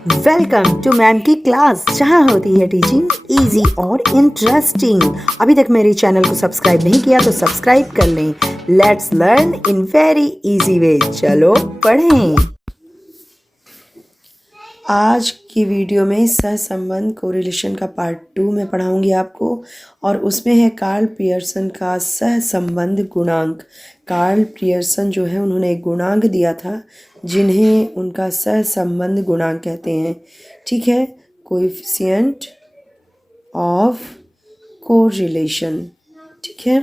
Welcome to ma'am की class, जहाँ होती है टीचिंग इजी और इंटरेस्टिंग। अभी तक मेरे चैनल को सब्सक्राइब नहीं किया तो सब्सक्राइब कर लें। Let's learn in very easy way. चलो पढ़ें। आज की वीडियो में सहसंबंध कोरिलेशन का पार्ट 2 में पढ़ाऊंगी आपको, और उसमें है कार्ल पियर्सन का सहसंबंध गुणांक। कार्ल पियर्सन जो है उन्होंने एक गुणांक दिया था जिन्हें उनका सहसंबंध गुणांक कहते हैं। ठीक है, कोएफिशिएंट ऑफ कोरिलेशन। ठीक है,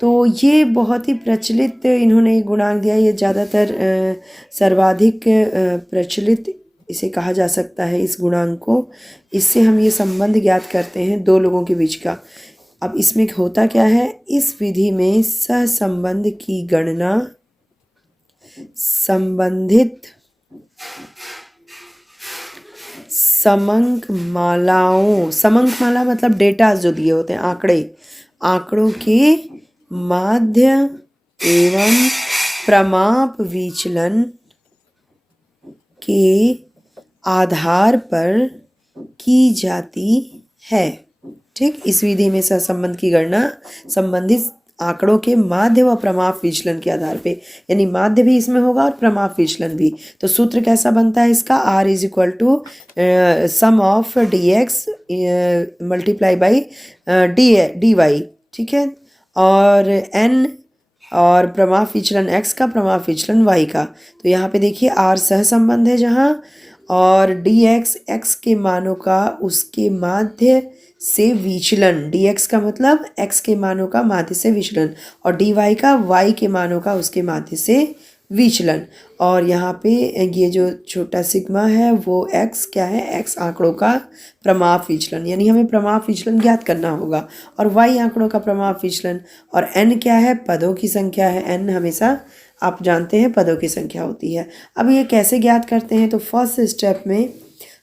तो ये बहुत ही प्रचलित इन्होंने गुणांक दिया। ये ज़्यादातर सर्वाधिक प्रचलित इसे कहा जा सकता है, इस गुणांक को। इससे हम ये संबंध ज्ञात करते हैं दो लोगों के बीच का। अब इसमें होता क्या है, इस विधि में सहसंबंध की गणना संबंधित समंक मालाओं, समंक माला मतलब डेटा जो दिए होते हैं, आंकड़ों के माध्य एवं प्रमाप विचलन के आधार पर की जाती है। ठीक, इस विधि में सहसंबंध की गणना संबंधित आंकड़ों के माध्य व प्रमाप विचलन के आधार पे, यानी माध्य भी इसमें होगा और प्रमाप विचलन भी। तो सूत्र कैसा बनता है इसका, R is equal to sum of dx multiply by dy। ठीक है, और n और प्रमाप विचलन x का, प्रमाप विचलन y का। तो यहाँ पे देखिए R सहसंबंध है जहाँ, और dx x के मानों का उसके माध्य से विचलन, dx का मतलब x के मानों का माध्य से विचलन, और dy का y के मानों का उसके माध्य से विचलन। और यहाँ पे ये जो छोटा सिग्मा है वो x क्या है, x आंकड़ों का प्रमाप विचलन, यानी हमें प्रमाप विचलन ज्ञात करना होगा, और y आंकड़ों का प्रमाप विचलन, और n क्या है, पदों की संख्या है। n हमेशा आप जानते हैं पदों की संख्या होती है। अब ये कैसे ज्ञात करते हैं, तो फर्स्ट स्टेप में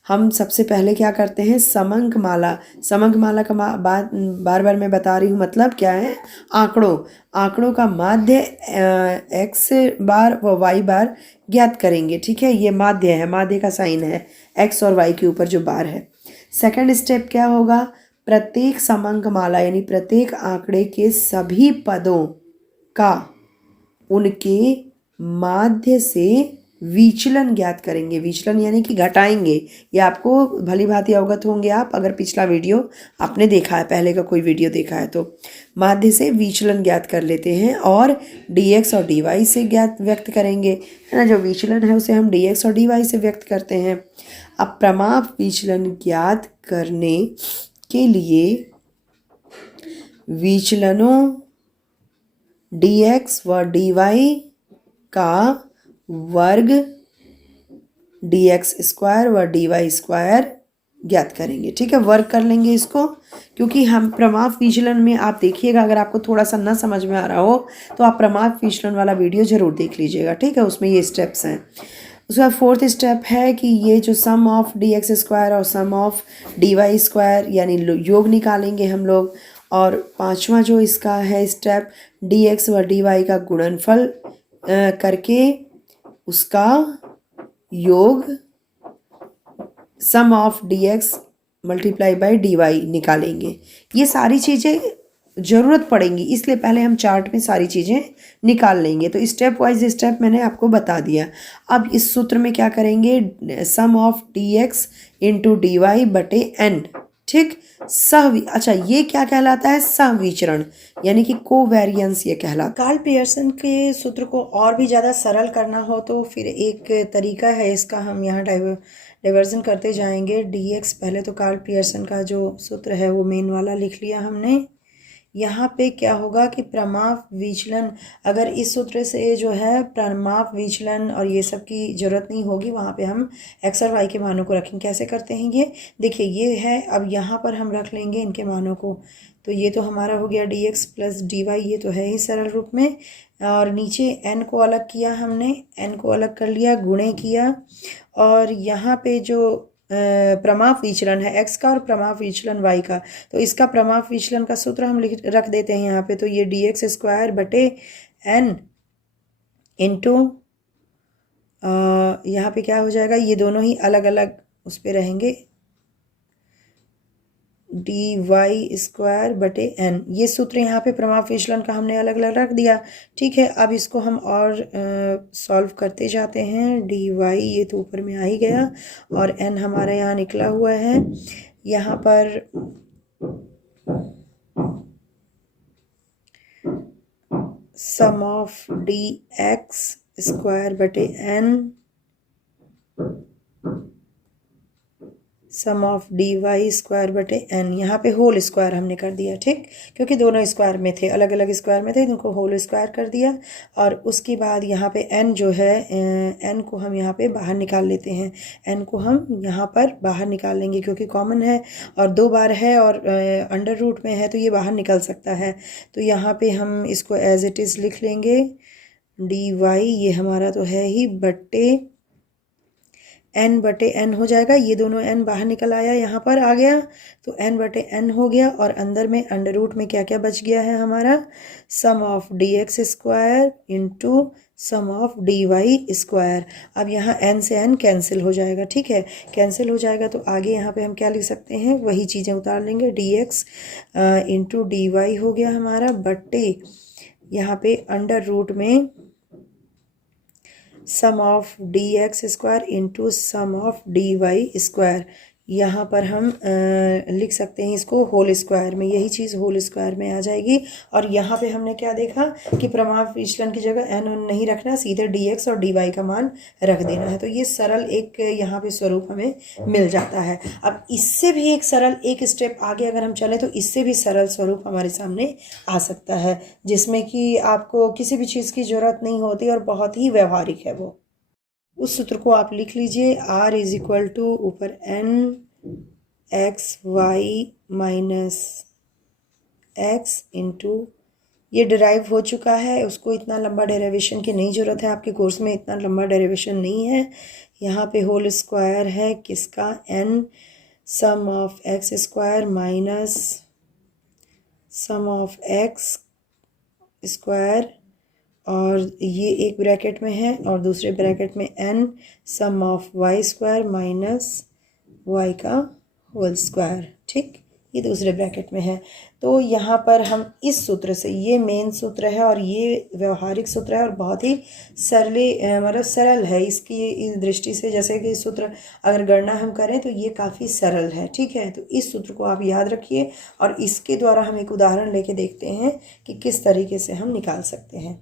हम सबसे पहले क्या करते हैं, समंक माला का बार बार मैं बता रही हूँ, मतलब क्या है, आंकड़ों का माध्य x बार व y बार ज्ञात करेंगे। ठीक है, ये माध्य है, माध्य का साइन है x और y के ऊपर जो बार है। सेकंड स्टेप क्या होगा, प्रत्येक समंक माला यानी प्रत्येक आंकड़े के सभी पदों का उनके माध्य से विचलन ज्ञात करेंगे। विचलन यानी कि घटाएंगे। ये आपको भली भांति अवगत होंगे आप, अगर पिछला वीडियो आपने देखा है, पहले का कोई वीडियो देखा है तो। माध्य से विचलन ज्ञात कर लेते हैं और dx और dy से व्यक्त करेंगे, है ना। जो विचलन है उसे हम dx और dy से व्यक्त करते हैं। अब प्रमाप विचलन ज्ञात करने के लिए विचलनों dx व dy का वर्ग dx स्क्वायर व dy स्क्वायर ज्ञात करेंगे। ठीक है, वर्ग कर लेंगे इसको, क्योंकि हम प्रमाप विचलन में आप देखिएगा, अगर आपको थोड़ा सा ना समझ में आ रहा हो तो आप प्रमाप विचलन वाला वीडियो जरूर देख लीजिएगा। ठीक है, उसमें ये स्टेप्स हैं। उसके बाद फोर्थ स्टेप है कि ये जो सम ऑफ dx स्क्वायर और सम ऑफ dy स्क्वायर यानी योग निकालेंगे हम लोग। और पांचवा जो इसका है स्टेप, dx व dy का गुणनफल करके उसका योग sum of dx multiply by dy निकालेंगे। ये सारी चीज़ें ज़रूरत पड़ेंगी, इसलिए पहले हम चार्ट में सारी चीज़ें निकाल लेंगे। तो स्टेप वाइज स्टेप मैंने आपको बता दिया। अब इस सूत्र में क्या करेंगे, सम ऑफ dx इंटू dy बटे n। ठीक, अच्छा ये क्या कहलाता है, सहविचरण यानी कि कोवेरियंस ये कहलाता है। कार्ल पियर्सन के सूत्र को और भी ज़्यादा सरल करना हो तो फिर एक तरीका है इसका, हम यहाँ डाइवर्जन करते जाएंगे। dx, पहले तो कार्ल पियर्सन का जो सूत्र है वो मेन वाला लिख लिया हमने। यहाँ पे क्या होगा कि प्रमाप विचलन, अगर इस सूत्र से जो है प्रमाप विचलन और ये सब की जरूरत नहीं होगी, वहाँ पे हम x और y के मानों को रखेंगे। कैसे करते हैं ये देखिए, ये है, अब यहाँ पर हम रख लेंगे इनके मानों को। तो ये तो हमारा हो गया dx प्लस dy, ये तो है ही सरल रूप में। और नीचे n को अलग किया हमने, n को अलग कर लिया, गुणे किया, और यहाँ पे जो प्रमाप विचलन है x का और प्रमाप विचलन y का, तो इसका प्रमाप विचलन का सूत्र हम रख देते हैं यहाँ पे। तो ये dx स्क्वायर बटे n इंटू यहाँ पे क्या हो जाएगा, ये दोनों ही अलग अलग उस पे रहेंगे, dy² बटे n। ये सूत्र यहाँ पे प्रमाप विचलन का हमने अलग अलग रख दिया। ठीक है, अब इसको हम और सॉल्व करते जाते हैं। dy ये तो ऊपर में आ ही गया और n हमारा यहाँ निकला हुआ है। यहाँ पर सम ऑफ dx² बटे n, सम ऑफ dy² बटे n, यहाँ पे होल स्क्वायर हमने कर दिया। ठीक, क्योंकि दोनों स्क्वायर में थे, अलग अलग स्क्वायर में थे, इनको होल स्क्वायर कर दिया। और उसके बाद यहाँ पे n जो है, n को हम यहाँ पे बाहर निकाल लेते हैं। n को हम यहाँ पर बाहर निकाल लेंगे क्योंकि कॉमन है और 2 बार है और अंडर रूट में है तो ये बाहर निकल सकता है। तो यहाँ पे हम इसको एज इट इज़ लिख लेंगे, dy ये हमारा तो है ही बटे n बटे n हो जाएगा। ये दोनों n बाहर निकल आया, यहाँ पर आ गया तो n बटे n हो गया। और अंदर में अंडर रूट में क्या क्या बच गया है हमारा, sum of dx² into sum of dy²। अब यहाँ n से n कैंसिल हो जाएगा। ठीक है, कैंसिल हो जाएगा तो आगे यहाँ पे हम क्या लिख सकते हैं, वही चीज़ें उतार लेंगे, dx इंटू dy हो गया हमारा बटे यहाँ पे अंडर रूट में sum of dx² into sum of dy²। यहाँ पर हम लिख सकते हैं इसको होल स्क्वायर में, यही चीज़ होल स्क्वायर में आ जाएगी। और यहाँ पे हमने क्या देखा कि प्रमाप विचलन की जगह n नहीं रखना, सीधे dx और dy का मान रख देना है। तो ये सरल एक यहाँ पे स्वरूप हमें मिल जाता है। अब इससे भी एक सरल, एक स्टेप आगे अगर हम चलें तो इससे भी सरल स्वरूप हमारे सामने आ सकता है, जिसमें कि आपको किसी भी चीज़ की ज़रूरत नहीं होती और बहुत ही व्यवहारिक है वो। उस सूत्र को आप लिख लीजिए, r इज इक्वल टू ऊपर n xy minus x into, ये डिराइव हो चुका है, उसको इतना लंबा डेरिवेशन की नहीं ज़रूरत है, आपके कोर्स में इतना लंबा डेरिवेशन नहीं है। यहाँ पे होल स्क्वायर है किसका, n sum of x² minus sum of x², और ये एक ब्रैकेट में है और दूसरे ब्रैकेट में n sum of y² minus y का होल स्क्वायर। ठीक, ये दूसरे ब्रैकेट में है। तो यहाँ पर हम इस सूत्र से, ये मेन सूत्र है और ये व्यवहारिक सूत्र है और बहुत ही मतलब सरल है इसकी इस दृष्टि से, जैसे कि सूत्र अगर गणना हम करें तो ये काफ़ी सरल है। ठीक है, तो इस सूत्र को आप याद रखिए और इसके द्वारा हम एक उदाहरण लेके देखते हैं कि किस तरीके से हम निकाल सकते हैं।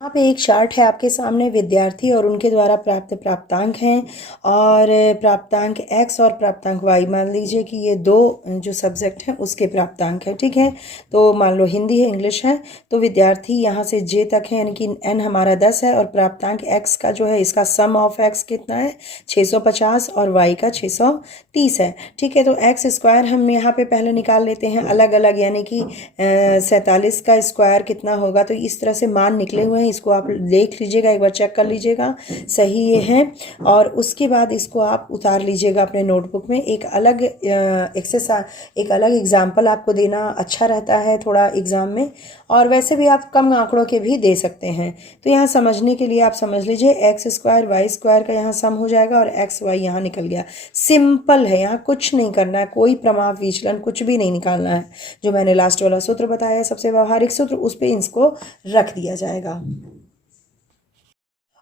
यहाँ पे एक चार्ट है आपके सामने, विद्यार्थी और उनके द्वारा प्राप्त प्राप्तांक हैं और प्राप्तांक x और प्राप्तांक y, मान लीजिए कि ये दो जो सब्जेक्ट हैं उसके प्राप्तांक हैं। ठीक है, तो मान लो हिंदी है, इंग्लिश है, तो विद्यार्थी यहाँ से j तक है, यानी कि n हमारा 10 है और प्राप्तांक x का जो है इसका सम ऑफ x कितना है 650 और y का 630 है। ठीक है, तो x² हम यहाँ पे पहले निकाल लेते हैं अलग अलग, यानी कि 47 का स्क्वायर कितना होगा। तो इस तरह से मान निकले हुए हैं, इसको आप देख लीजिएगा, एक बार चेक कर लीजिएगा सही ये है। और उसके बाद इसको आप उतार लीजिएगा अपने नोटबुक में। एक अलग एक्सरसाइज, एक अलग एग्जाम्पल आपको देना अच्छा रहता है थोड़ा एग्ज़ाम में, और वैसे भी आप कम आंकड़ों के भी दे सकते हैं। तो यहाँ समझने के लिए आप समझ लीजिए, x² y² का यहाँ सम हो जाएगा और x y यहाँ निकल गया। सिंपल है, यहाँ कुछ नहीं करना है, कोई प्रमाप विचलन कुछ भी नहीं निकालना है। जो मैंने लास्ट वाला सूत्र बताया सबसे व्यवहारिक सूत्र, उस पर इसको रख दिया जाएगा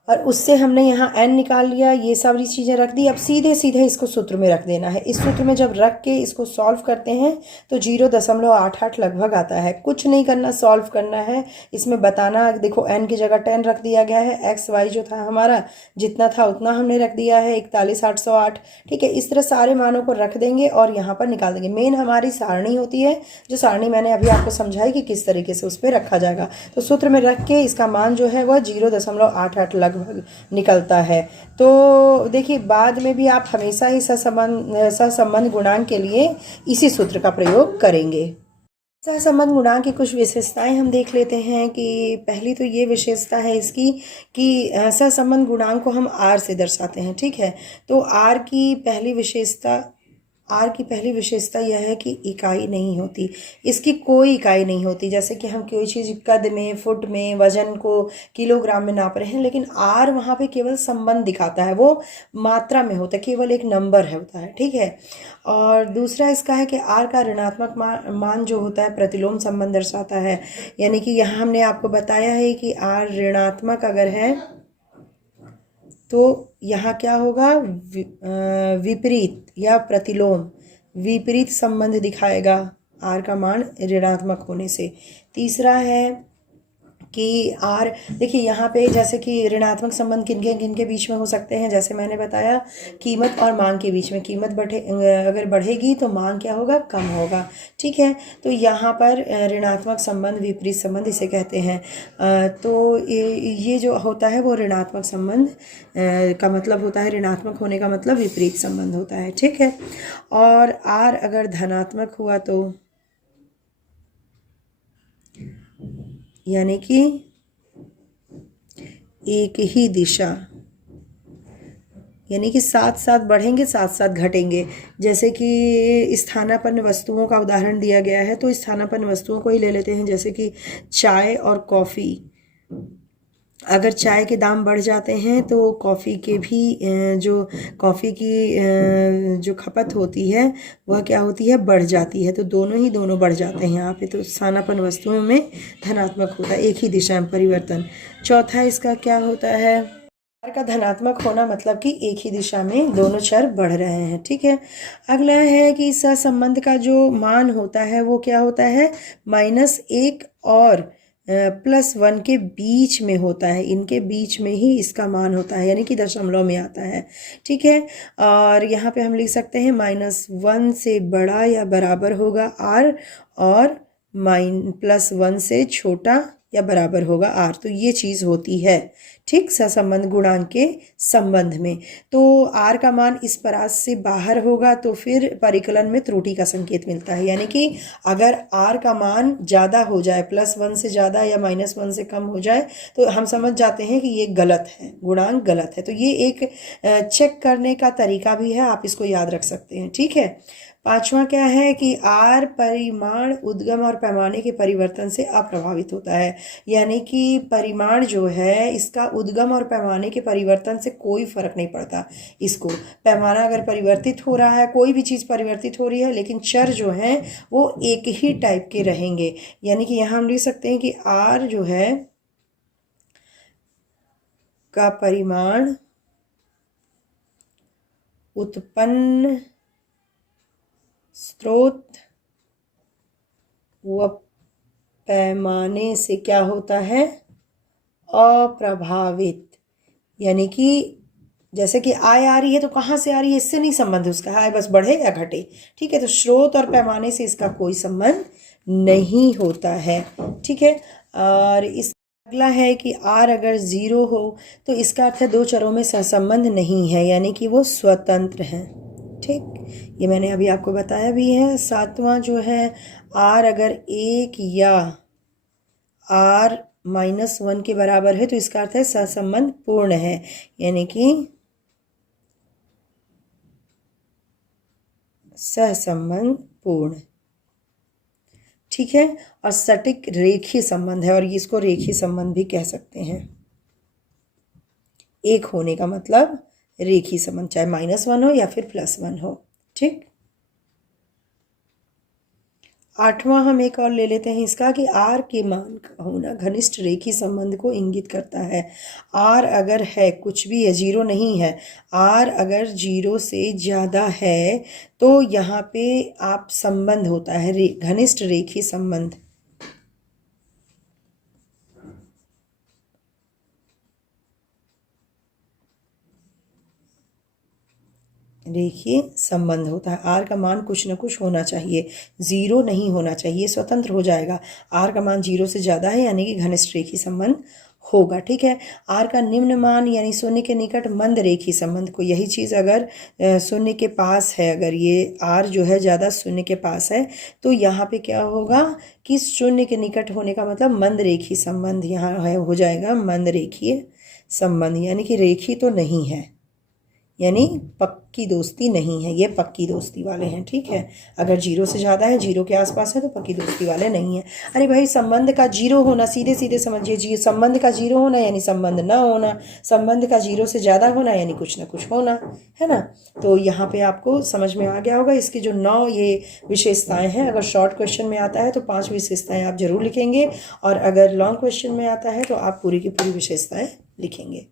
और उससे हमने यहाँ n निकाल लिया, ये सारी चीज़ें रख दी। अब सीधे सीधे इसको सूत्र में रख देना है। इस सूत्र में जब रख के इसको सॉल्व करते हैं तो 0.88 लगभग आता है। कुछ नहीं करना, सॉल्व करना है, इसमें बताना। देखो n की जगह 10 रख दिया गया है, x y जो था हमारा जितना था उतना हमने रख दिया है 41,808। ठीक है, इस तरह सारे मानों को रख देंगे और यहाँ पर निकाल देंगे। मेन हमारी सारणी होती है, जो सारणी मैंने अभी आपको समझाई कि किस तरीके से उस पर रखा जाएगा। तो सूत्र में रख के इसका मान जो है वह 0.88 लगभग निकलता है। तो देखिए, बाद में भी आप हमेशा ही सहसंबंध गुणांक के लिए इसी सूत्र का प्रयोग करेंगे। सहसंबंध गुणांक की कुछ विशेषताएं हम देख लेते हैं कि पहली तो ये विशेषता है इसकी कि सहसंबंध गुणांक को हम r से दर्शाते हैं। ठीक है, तो r की पहली विशेषता आर की पहली विशेषता यह है कि इकाई नहीं होती, इसकी कोई इकाई नहीं होती। जैसे कि हम कोई चीज़ कद में, फुट में, वजन को किलोग्राम में नाप रहे हैं, लेकिन आर वहाँ पे केवल संबंध दिखाता है, वो मात्रा में होता है, केवल एक नंबर है होता है, ठीक है। और दूसरा इसका है कि आर का ऋणात्मक मान जो होता है प्रतिलोम संबंध दर्शाता है। यानी कि यहाँ हमने आपको बताया है कि आर ऋणात्मक अगर है तो यहाँ क्या होगा, विपरीत या प्रतिलोम, विपरीत संबंध दिखाएगा आर का मान ऋणात्मक होने से। तीसरा है कि आर, देखिए यहाँ पे जैसे कि ऋणात्मक संबंध किन के बीच में हो सकते हैं, जैसे मैंने बताया कीमत और मांग के बीच में। कीमत अगर बढ़ेगी तो मांग क्या होगा, कम होगा, ठीक है। तो यहाँ पर ऋणात्मक संबंध, विपरीत संबंध इसे कहते हैं। तो ये जो होता है वो ऋणात्मक संबंध का मतलब होता है, ऋणात्मक होने का मतलब विपरीत संबंध होता है, ठीक है। और आर अगर धनात्मक हुआ तो यानी कि एक ही दिशा, यानी कि साथ साथ बढ़ेंगे साथ साथ घटेंगे। जैसे कि स्थानापन्न वस्तुओं का उदाहरण दिया गया है, तो स्थानापन्न वस्तुओं को ही ले लेते हैं, जैसे कि चाय और कॉफ़ी। अगर चाय के दाम बढ़ जाते हैं तो कॉफ़ी के भी जो कॉफ़ी की जो खपत होती है वह क्या होती है, बढ़ जाती है। तो दोनों बढ़ जाते हैं यहाँ पे। तो स्थानापन्न वस्तुओं में धनात्मक होता है, एक ही दिशा में परिवर्तन। चौथा इसका क्या होता है, आर का धनात्मक होना मतलब कि एक ही दिशा में दोनों चर बढ़ रहे हैं, ठीक है। अगला है कि सहसंबंध का जो मान होता है वो क्या होता है, -1 और +1 के बीच में होता है, इनके बीच में ही इसका मान होता है, यानी कि दशमलव में आता है, ठीक है। और यहाँ पे हम लिख सकते हैं -1 से बड़ा या बराबर होगा आर, और +1 से छोटा या बराबर होगा आर। तो ये चीज़ होती है, ठीक, सहसंबंध गुणांक के संबंध में। तो आर का मान इस परास से बाहर होगा तो फिर परिकलन में त्रुटि का संकेत मिलता है। यानी कि अगर आर का मान ज़्यादा हो जाए, +1 से ज़्यादा या -1 से कम हो जाए, तो हम समझ जाते हैं कि ये गलत है, गुणांक गलत है। तो ये एक चेक करने का तरीका भी है, आप इसको याद रख सकते हैं, ठीक है। पांचवा क्या है कि आर परिमाण, उद्गम और पैमाने के परिवर्तन से अप्रभावित होता है। यानी कि परिमाण जो है इसका उद्गम और पैमाने के परिवर्तन से कोई फर्क नहीं पड़ता इसको। पैमाना अगर परिवर्तित हो रहा है, कोई भी चीज़ परिवर्तित हो रही है, लेकिन चर जो हैं वो एक ही टाइप के रहेंगे। यानी कि यहाँ हम लिख सकते हैं कि आर जो है का परिमाण उत्पन्न स्रोत व पैमाने से क्या होता है, अप्रभावित। यानी कि जैसे कि आय आ रही है तो कहाँ से आ रही है, इससे नहीं संबंध उसका, आय बस बढ़े या घटे, ठीक है। तो स्रोत और पैमाने से इसका कोई संबंध नहीं होता है, ठीक है। और इस अगला है कि आर अगर 0 हो तो इसका अर्थ है दो चरों में सहसंबंध नहीं है, यानी कि वो स्वतंत्र हैं, ठीक। ये मैंने अभी आपको बताया भी है। सातवां जो है, आर अगर 1 या आर -1 के बराबर है तो इसका अर्थ है सहसंबंध पूर्ण है, यानी कि सहसंबंध पूर्ण, ठीक है। और सटीक रेखीय संबंध है, और इसको रेखीय संबंध भी कह सकते हैं। एक होने का मतलब रेखीय संबंध, चाहे -1 हो या फिर +1 हो, ठीक। आठवां हम एक और ले लेते हैं इसका कि आर के मान का होना घनिष्ठ रेखीय संबंध को इंगित करता है। आर अगर है, कुछ भी है, 0 नहीं है, आर अगर 0 से ज़्यादा है तो यहाँ पे आप संबंध होता है घनिष्ठ रेखीय संबंध। रेखीय संबंध होता है। आर का मान कुछ न कुछ होना चाहिए, 0 नहीं होना चाहिए, स्वतंत्र हो जाएगा। आर का मान 0 से ज़्यादा है यानी कि घनिष्ठ रेखीय संबंध होगा, ठीक है। आर का निम्न मान यानी शून्य के निकट मंद रेखीय संबंध को, यही चीज़ अगर शून्य के पास है, अगर ये आर जो है ज़्यादा शून्य के पास है तो यहाँ पे क्या होगा कि शून्य के निकट होने का मतलब मंद रेखीय संबंध यहाँ है, हो जाएगा मंद रेखीय संबंध, यानी कि रेखीय तो नहीं है, यानी पक्की दोस्ती नहीं है, ये पक्की दोस्ती वाले हैं, ठीक है। अगर 0 से ज़्यादा है, 0 के आसपास है तो पक्की दोस्ती वाले नहीं है। अरे भाई संबंध का 0 होना, सीधे सीधे समझिए, जी संबंध का 0 होना यानी संबंध ना होना, संबंध का 0 से ज़्यादा होना यानी कुछ ना कुछ होना, है ना। तो यहाँ पे आपको समझ में आ गया होगा। इसकी जो 9 ये विशेषताएँ हैं, अगर शॉर्ट क्वेश्चन में आता है तो 5 विशेषताएँ आप जरूर लिखेंगे, और अगर लॉन्ग क्वेश्चन में आता है तो आप पूरी की पूरी विशेषताएँ लिखेंगे।